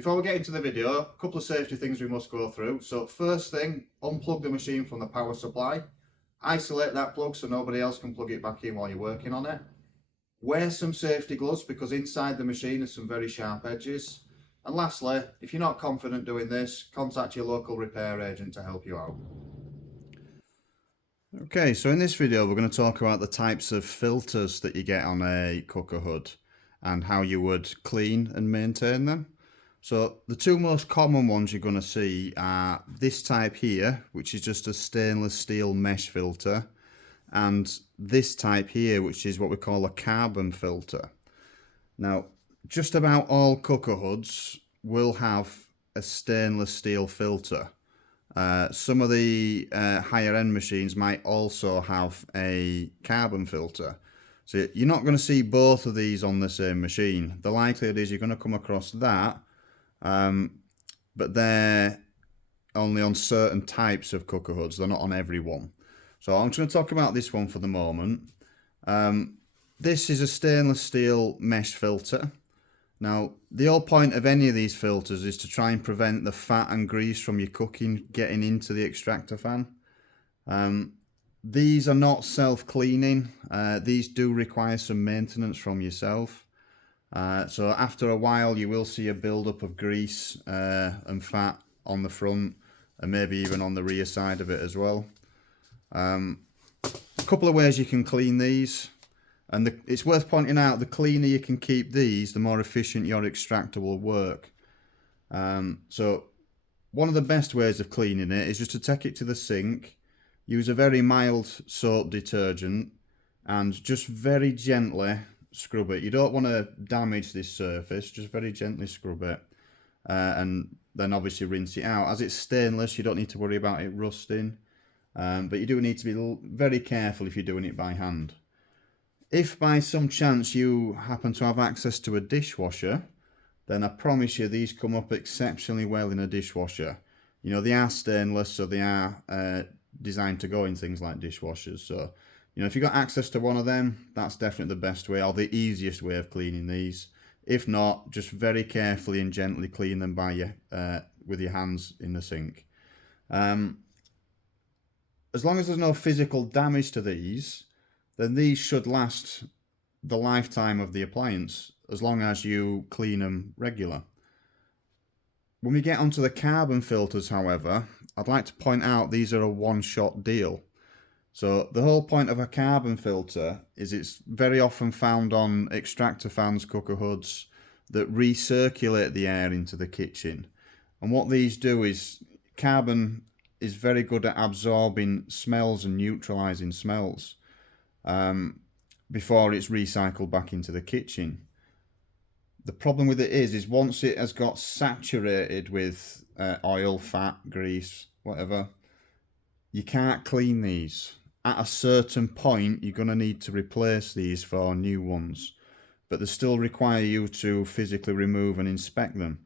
Before we get into the video, a couple of safety things we must go through. So first thing, unplug the machine from the power supply. Isolate that plug so nobody else can plug it back in while you're working on it. Wear some safety gloves because inside the machine is some very sharp edges. And lastly, if you're not confident doing this, contact your local repair agent to help you out. Okay, so in this video we're going to talk about the types of filters that you get on a cooker hood and how you would clean and maintain them. So the two most common ones you're going to see are this type here, which is just a stainless steel mesh filter, and this type here, which is what we call a carbon filter. Now, just about all cooker hoods will have a stainless steel filter. Some of the higher end machines might also have a carbon filter. So you're not going to see both of these on the same machine. The likelihood is you're going to come across that, but they're only on certain types of cooker hoods. They're not on every one. So I'm just going to talk about this one for the moment. This is a stainless steel mesh filter. Now, the whole point of any of these filters is to try and prevent the fat and grease from your cooking getting into the extractor fan. These are not self-cleaning. These do require some maintenance from yourself. So after a while you will see a build-up of grease and fat on the front and maybe even on the rear side of it as well. A couple of ways you can clean these. And it's worth pointing out, the cleaner you can keep these, the more efficient your extractor will work. So one of the best ways of cleaning it is just to take it to the sink, use a very mild soap detergent, and just very gently scrub it. You don't want to damage this surface, just very gently scrub it. And then obviously rinse it out. As it's stainless, you don't need to worry about it rusting. But you do need to be very careful if you're doing it by hand. If by some chance you happen to have access to a dishwasher, then I promise you these come up exceptionally well in a dishwasher. You know, they are stainless, so they are designed to go in things like dishwashers. So, you know, if you've got access to one of them, that's definitely the best way or the easiest way of cleaning these. If not, just very carefully and gently clean them by with your hands in the sink. As long as there's no physical damage to these, then these should last the lifetime of the appliance, as long as you clean them regular. When we get onto the carbon filters, however, I'd like to point out these are a one-shot deal. So the whole point of a carbon filter is it's very often found on extractor fans, cooker hoods, that recirculate the air into the kitchen. And what these do is, carbon is very good at absorbing smells and neutralizing smells before it's recycled back into the kitchen. The problem with it is once it has got saturated with oil, fat, grease, whatever, you can't clean these. At a certain point, you're going to need to replace these for new ones, but they still require you to physically remove and inspect them.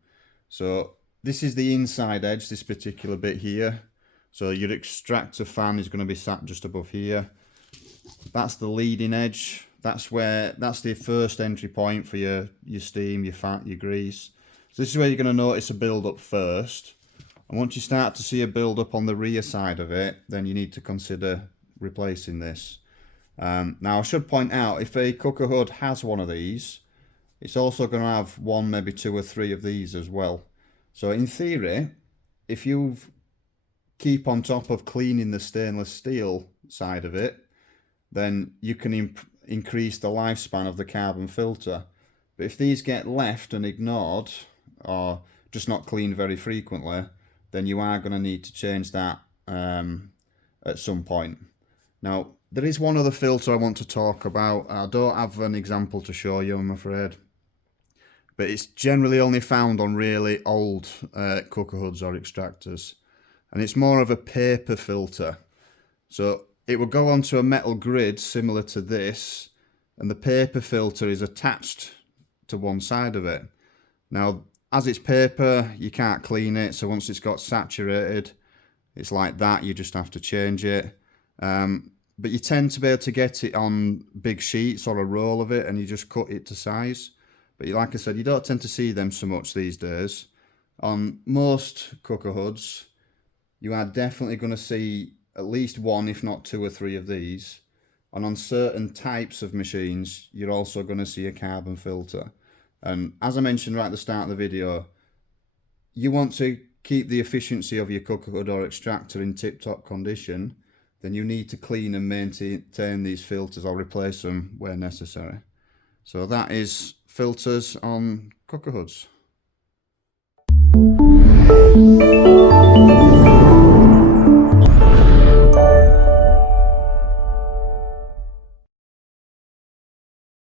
So this is the inside edge, this particular bit here. So your extractor fan is going to be sat just above here. That's the leading edge. That's the first entry point for your steam, your fat, your grease. So this is where you're going to notice a build up first. And once you start to see a build up on the rear side of it, then you need to consider replacing this. Now I should point out, if a cooker hood has one of these, it's also going to have one, maybe two or three of these as well. So in theory, if you keep on top of cleaning the stainless steel side of it, then you can increase the lifespan of the carbon filter. But if these get left and ignored, or just not cleaned very frequently, then you are going to need to change that at some point. Now, there is one other filter I want to talk about. I don't have an example to show you, I'm afraid. But it's generally only found on really old cooker hoods or extractors. And it's more of a paper filter. So it will go onto a metal grid similar to this, and the paper filter is attached to one side of it. Now, as it's paper, you can't clean it, so once it's got saturated, it's like that, you just have to change it. But you tend to be able to get it on big sheets or a roll of it, and you just cut it to size. But like I said, you don't tend to see them so much these days. On most cooker hoods, you are definitely going to see at least one, if not two or three of these. And on certain types of machines, you're also going to see a carbon filter. And as I mentioned right at the start of the video, you want to keep the efficiency of your cooker hood or extractor in tip-top condition, then you need to clean and maintain these filters or replace them where necessary. So that is filters on cooker hoods.